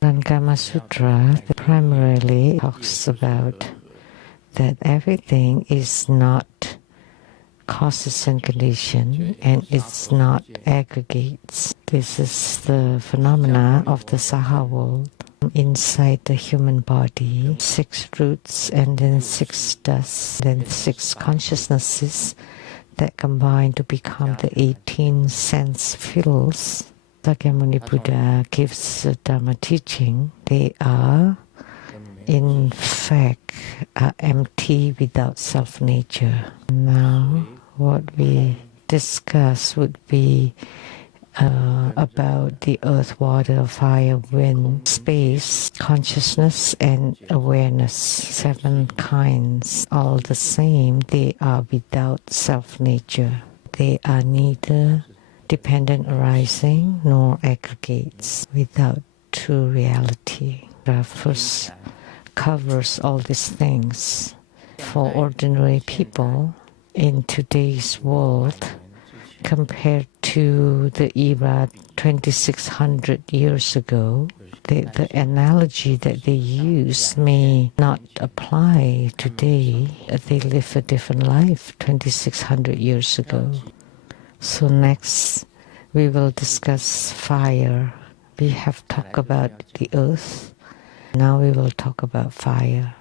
Surangama Sutra primarily talks about that everything is not causes and condition, and it's not aggregates. This is the phenomena of the Saha world. Inside the human body, 6 roots and then 6 dusts, then 6 consciousnesses that combine to become the 18 sense fields. Sakyamuni Buddha gives the Dharma teaching. They are, in fact, empty without self-nature. Now, what we discuss would be about the earth, water, fire, wind, space, consciousness, and awareness. 7 kinds, all the same. They are without self-nature. They are neither dependent arising nor aggregates, without true reality. The first covers all these things. For ordinary people in today's world, compared to the era 2600 years ago, the analogy that they use may not apply today. They live a different life 2600 years ago. So next, we will discuss fire. We have talked about the earth. Now we will talk about fire,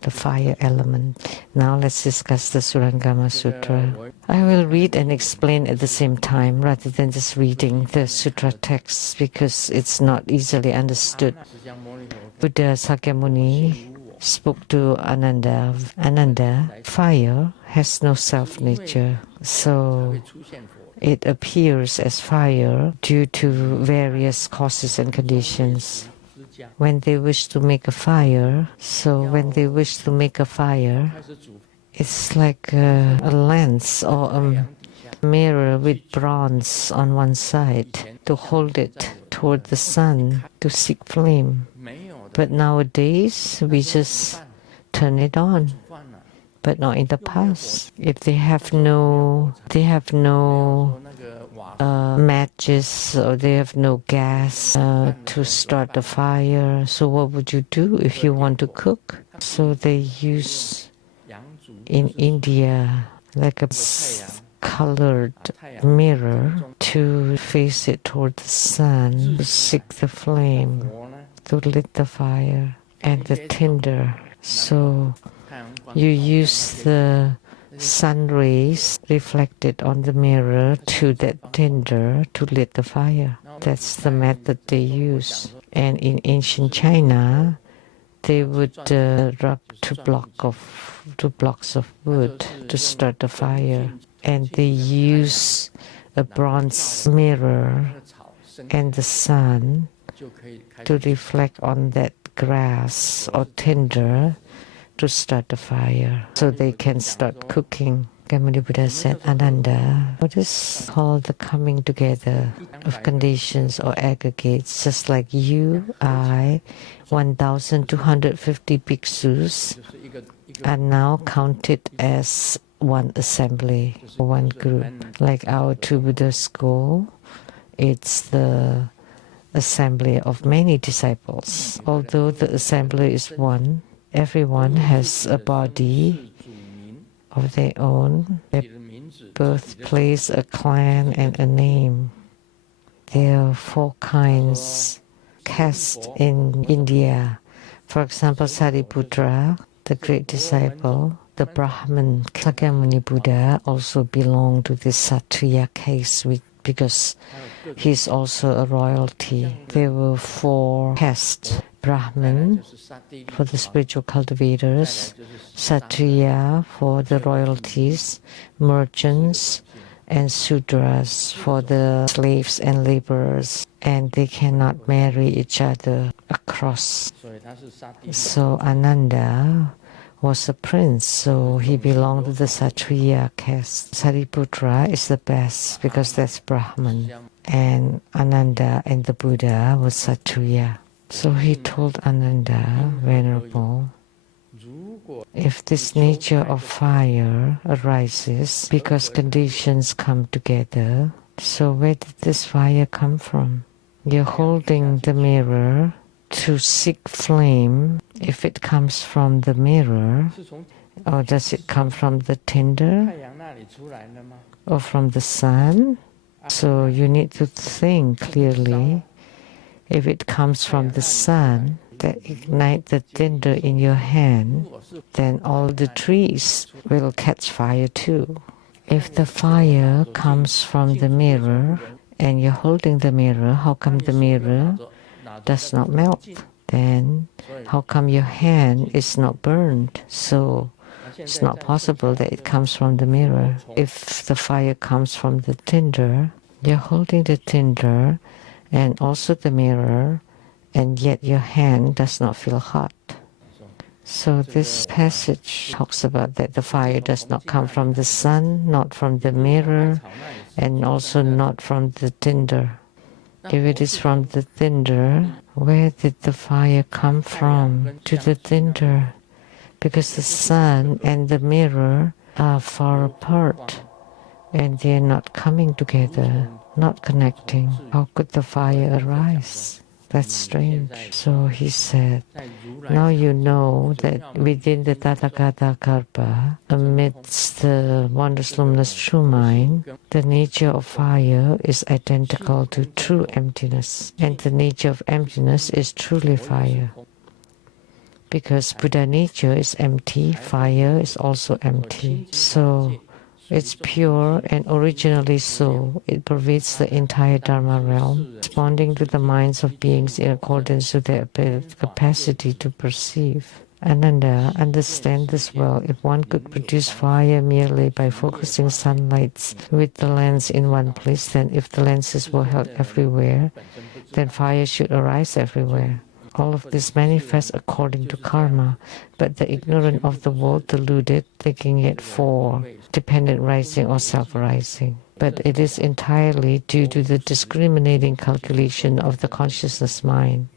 the fire element. Now let's discuss the Surangama Sutra. I will read and explain at the same time rather than just reading the Sutra Text because it's not easily understood. Buddha Sakyamuni spoke to Ananda. Ananda, fire has no self-nature, so it appears as fire due to various causes and conditions. When they wish to make a fire, it's like a lens or a mirror with bronze on one side to hold it toward the sun to seek flame. But nowadays, we just turn it on. But not in the past. If they have no matches or they have no gas to start a fire, so what would you do if you want to cook? So they use in India like a colored mirror to face it toward the sun, to seek the flame, to lit the fire and the tinder. So you use the sun rays reflected on the mirror to that tinder to lit the fire. That's the method they use. And in ancient China, they would rub 2 blocks of wood to start the fire. And they use a bronze mirror and the sun to reflect on that grass or tinder to start the fire, so they can start cooking. Sakyamuni Buddha said, Ananda, what is called the coming together of conditions or aggregates, just like you, I, 1,250 bhikkhus are now counted as one assembly, one group. Like our True Buddha school, it's the assembly of many disciples. Although the assembly is one, everyone has a body of their own, their birthplace, a clan, and a name. There are 4 kinds caste in India. For example, Sariputra, the great disciple, the Brahman, Sakyamuni Buddha also belonged to this Kshatriya caste because he's also a royalty. There were 4 castes. Brahman for the spiritual cultivators, Kshatriya for the royalties, merchants, and Sudras for the slaves and laborers. And they cannot marry each other across. So Ananda was a prince, so he belonged to the Kshatriya caste. Sariputra is the best because that's Brahman. And Ananda and the Buddha was Kshatriya. So he told Ananda, Venerable, if this nature of fire arises because conditions come together, so where did this fire come from? you're holding the mirror to seek flame. If it comes from the mirror, or does it come from the tinder or from the sun? So you need to think clearly. If it comes from the sun that ignite the tinder in your hand, then all the trees will catch fire too. If the fire comes from the mirror and you're holding the mirror, how come the mirror does not melt? Then how come your hand is not burned? So it's not possible that it comes from the mirror. If the fire comes from the tinder, you're holding the tinder and also the mirror, and yet your hand does not feel hot. So this passage talks about that the fire does not come from the sun, not from the mirror, and also not from the tinder. If it is from the tinder, where did the fire come from to the tinder? Because the sun and the mirror are far apart and they're not coming together, not connecting. How could the fire arise? That's strange. So he said, now you know that within the Tathagata Karpa, amidst the wondrous luminous true mind, the nature of fire is identical to true emptiness, and the nature of emptiness is truly fire. Because Buddha nature is empty, fire is also empty. So it's pure and originally so. It pervades the entire Dharma realm, responding to the minds of beings in accordance with their capacity to perceive. Ananda, understand this well. If one could produce fire merely by focusing sunlight with the lens in one place, then if the lenses were held everywhere, then fire should arise everywhere. All of this manifests according to karma, but the ignorant of the world delude it, thinking it for dependent rising or self-arising. But it is entirely due to the discriminating calculation of the consciousness mind.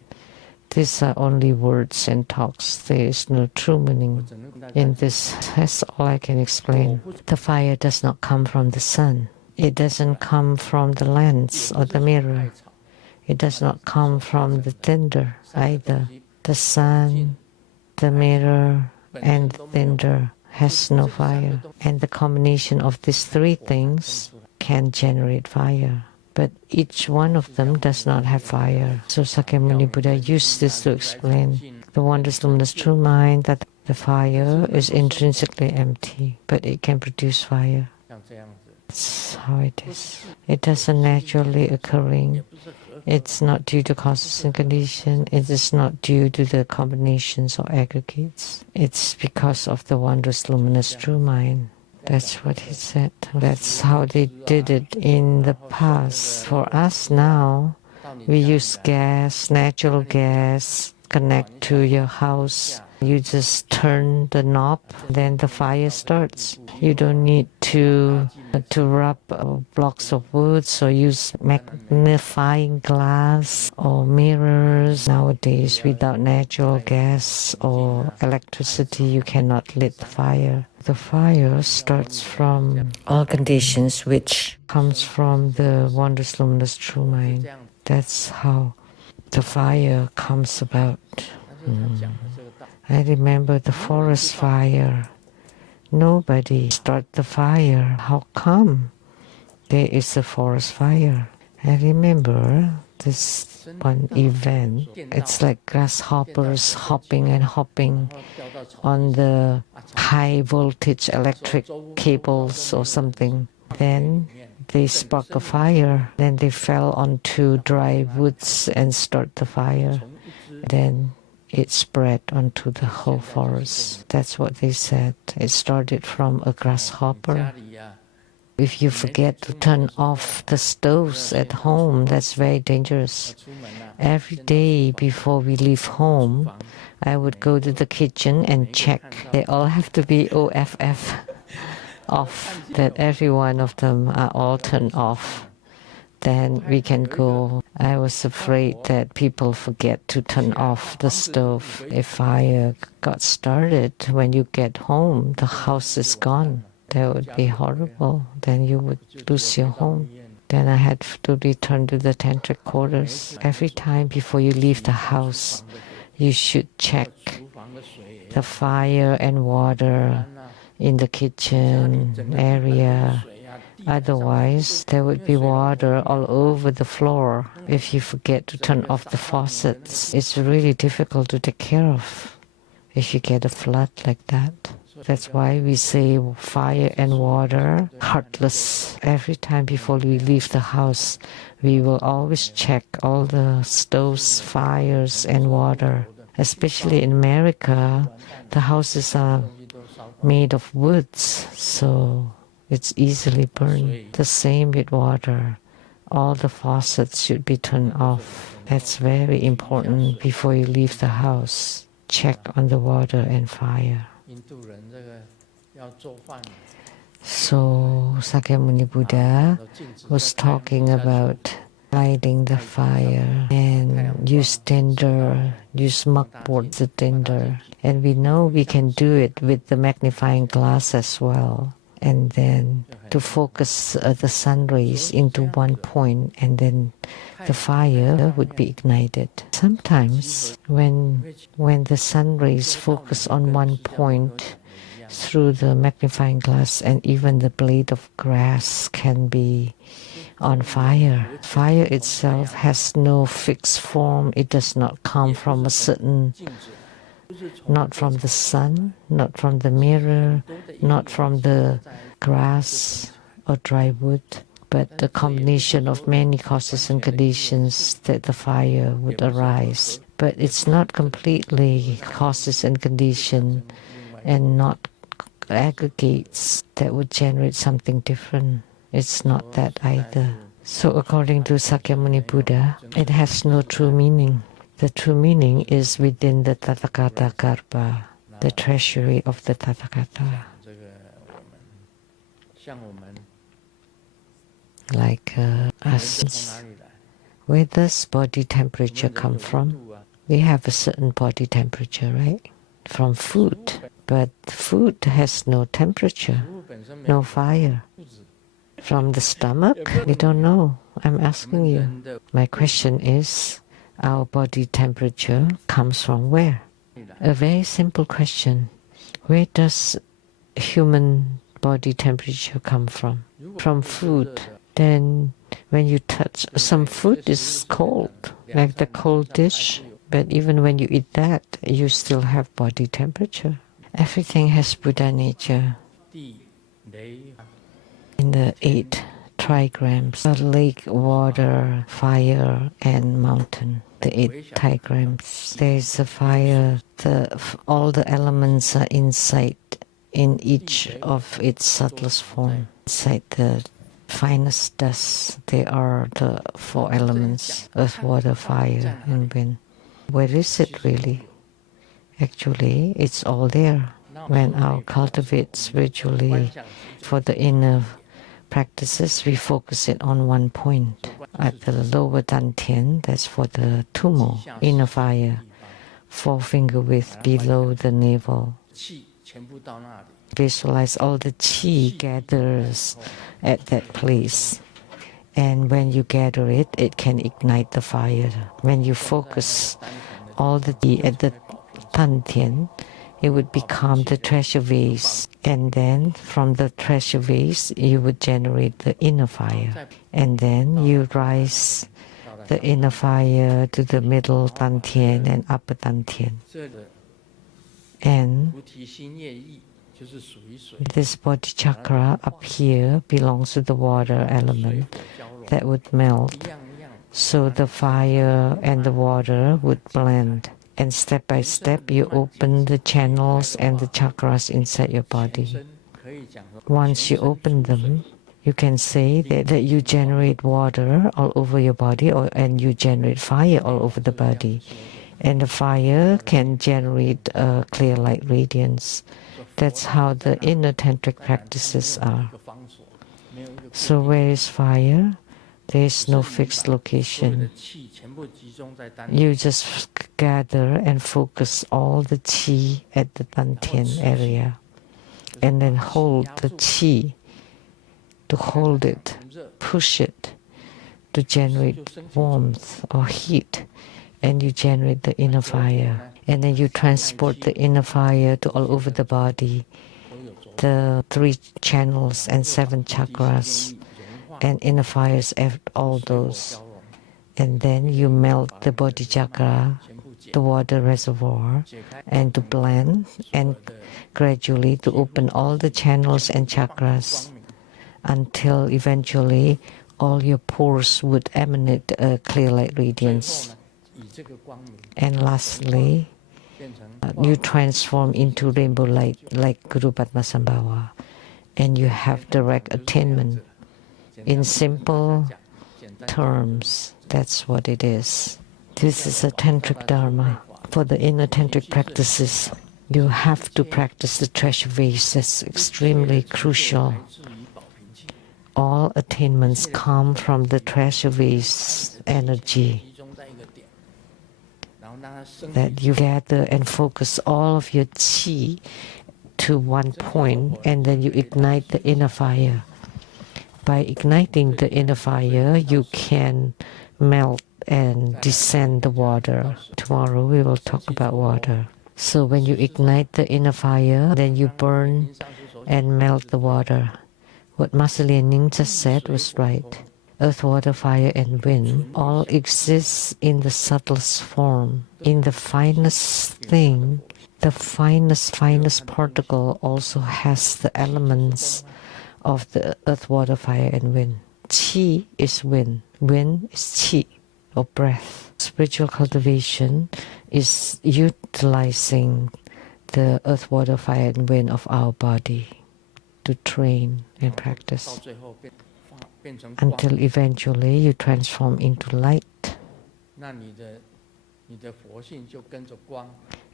These are only words and talks. There is no true meaning in this. That's all I can explain. The fire does not come from the sun. It doesn't come from the lens or the mirror. It does not come from the tinder either. The sun, the mirror, and the tinder has no fire. And the combination of these three things can generate fire. But each one of them does not have fire. So Sakyamuni Buddha used this to explain the wondrous luminous true mind, that the fire is intrinsically empty, but it can produce fire. That's how it is. It doesn't naturally occurring. It's not due to causes and conditions. It is not due to the combinations or aggregates. It's because of the wondrous luminous true mind. That's what he said. That's how they did it in the past. For us now, we use gas, natural gas, connect to your house. You just turn the knob, then the fire starts. You don't need to rub blocks of wood or use magnifying glass or mirrors. Nowadays, without natural gas or electricity, you cannot lit the fire. The fire starts from all conditions which comes from the wondrous luminous true mind. That's how the fire comes about. I remember the forest fire. Nobody started the fire. How come there is a forest fire? I remember this one event. It's like grasshoppers hopping and hopping on the high voltage electric cables or something. Then they spark a fire. Then they fell onto dry woods and start the fire. Then it spread onto the whole forest. That's what they said. It started from a grasshopper. If you forget to turn off the stoves at home, that's very dangerous. Every day before we leave home, I would go to the kitchen and check. They all have to be OFF off, that every one of them are all turned off. Then we can go. I was afraid that people forget to turn off the stove. If fire got started, when you get home, the house is gone. That would be horrible. Then you would lose your home. Then I had to return to the Tantric quarters. Every time before you leave the house, you should check the fire and water in the kitchen area. Otherwise, there would be water all over the floor. If you forget to turn off the faucets, it's really difficult to take care of if you get a flood like that. That's why we say fire and water, heartless. Every time before we leave the house, we will always check all the stoves, fires, and water. Especially in America, the houses are made of woods, so it's easily burned. The same with water. All the faucets should be turned off. That's very important before you leave the house. Check on the water and fire. So Sakyamuni Buddha was talking about lighting the fire and use tinder, use mugwort the tinder. And we know we can do it with the magnifying glass as well. And then to focus the sun rays into one point, and then the fire would be ignited. Sometimes when the sun rays focus on one point through the magnifying glass, and even the blade of grass can be on fire. Fire itself has no fixed form. It does not come from a certain, not from the sun, not from the mirror, not from the grass or dry wood, but the combination of many causes and conditions that the fire would arise. But it's not completely causes and condition and not aggregates that would generate something different. It's not that either. So according to Sakyamuni Buddha, it has no true meaning. The true meaning is within the Tathagata Garbha, the treasury of the Tathagata. Like us. Where does body temperature come from? We have a certain body temperature, right? From food. But food has no temperature, no fire. From the stomach? We don't know. I'm asking you. My question is, our body temperature comes from where? A very simple question. Where does human body temperature come from? From food. Then when you touch, some food is cold, like the cold dish. But even when you eat that, you still have body temperature. Everything has Buddha nature. In the 8 trigrams, the lake, water, fire, and mountain. The 8 trigrams. There is a fire. All the elements are inside in each of its subtlest form. Inside the finest dust, there are the 4 elements: earth, water, fire, and wind. Where is it really? Actually, it's all there. When our cultivate spiritually for the inner practices, we focus it on one point. At the lower dantian, that's for the tumo, inner fire, 4-finger width below the navel. Visualize all the qi gathers at that place. And when you gather it, it can ignite the fire. When you focus all the qi at the dantian, it would become the treasure vase. And then from the treasure vase, you would generate the inner fire. And then you rise the inner fire to the middle dantian and upper dantian. And this body chakra up here belongs to the water element that would melt. So the fire and the water would blend. And step by step, you open the channels and the chakras inside your body. Once you open them, you can say that you generate water all over your body, and you generate fire all over the body. And the fire can generate a clear light radiance. That's how the inner tantric practices are. So where is fire? There is no fixed location. You just gather and focus all the qi at the dantian area, and then hold the qi, to hold it, push it, to generate warmth or heat, and you generate the inner fire. And then you transport the inner fire to all over the body, the 3 channels and 7 chakras, and inner fires, all those. And then you melt the body chakra, the water reservoir, and to blend and gradually to open all the channels and chakras until eventually all your pores would emanate a clear light radiance. And lastly, you transform into rainbow light like Guru Padmasambhava, and you have direct attainment. In simple terms, that's what it is. This is a tantric dharma. For the inner tantric practices, you have to practice the treasure vase. That's extremely crucial. All attainments come from the treasure vase energy, that you gather and focus all of your qi to one point, and then you ignite the inner fire. By igniting the inner fire, you can melt and descend the water. Tomorrow we will talk about water. So when you ignite the inner fire, then you burn and melt the water. What Master Lian Sheng just said was right. Earth, water, fire, and wind all exist in the subtlest form. In the finest thing, the finest particle also has the elements of the earth, water, fire, and wind. Qi is wind. Wind is qi, or breath. Spiritual cultivation is utilizing the earth, water, fire, and wind of our body to train and practice until eventually you transform into light.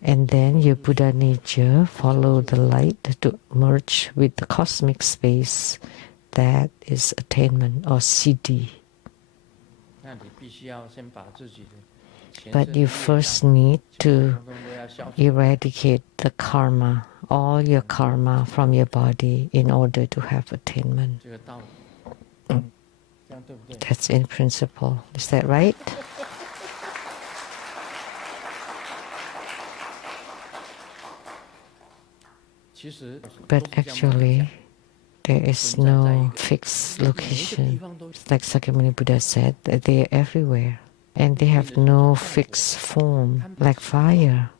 And then your Buddha nature follow the light to merge with the cosmic space. That is attainment or siddhi. But you first need to eradicate the karma, all your karma from your body in order to have attainment. That's in principle. Is that right? But actually, there is no fixed location. Like Sakyamuni Buddha said, that they are everywhere. And they have no fixed form, like fire.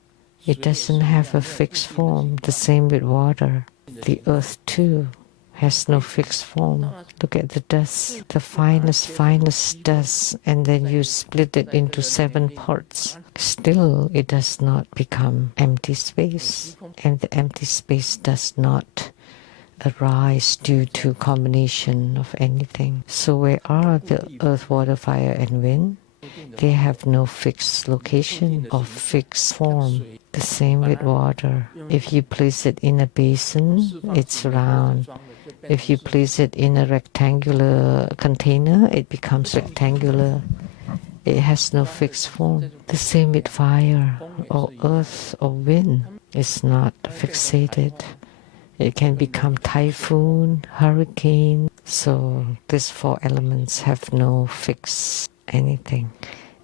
It doesn't have a fixed form. The same with water. The earth too has no fixed form. Look at the dust, the finest dust, and then you split it into 7 parts. Still, it does not become empty space. And the empty space does not arise due to combination of anything. So where are the earth, water, fire, and wind? They have no fixed location or fixed form. The same with water. If you place it in a basin, it's round. If you place it in a rectangular container, it becomes rectangular. It has no fixed form. The same with fire or earth or wind. It's not fixated. It can become typhoon, hurricane. So these 4 elements have no fixed anything.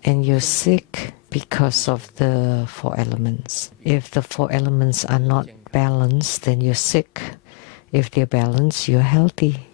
And you're sick because of the 4 elements. If the 4 elements are not balanced, then you're sick. If they're balanced, you're healthy.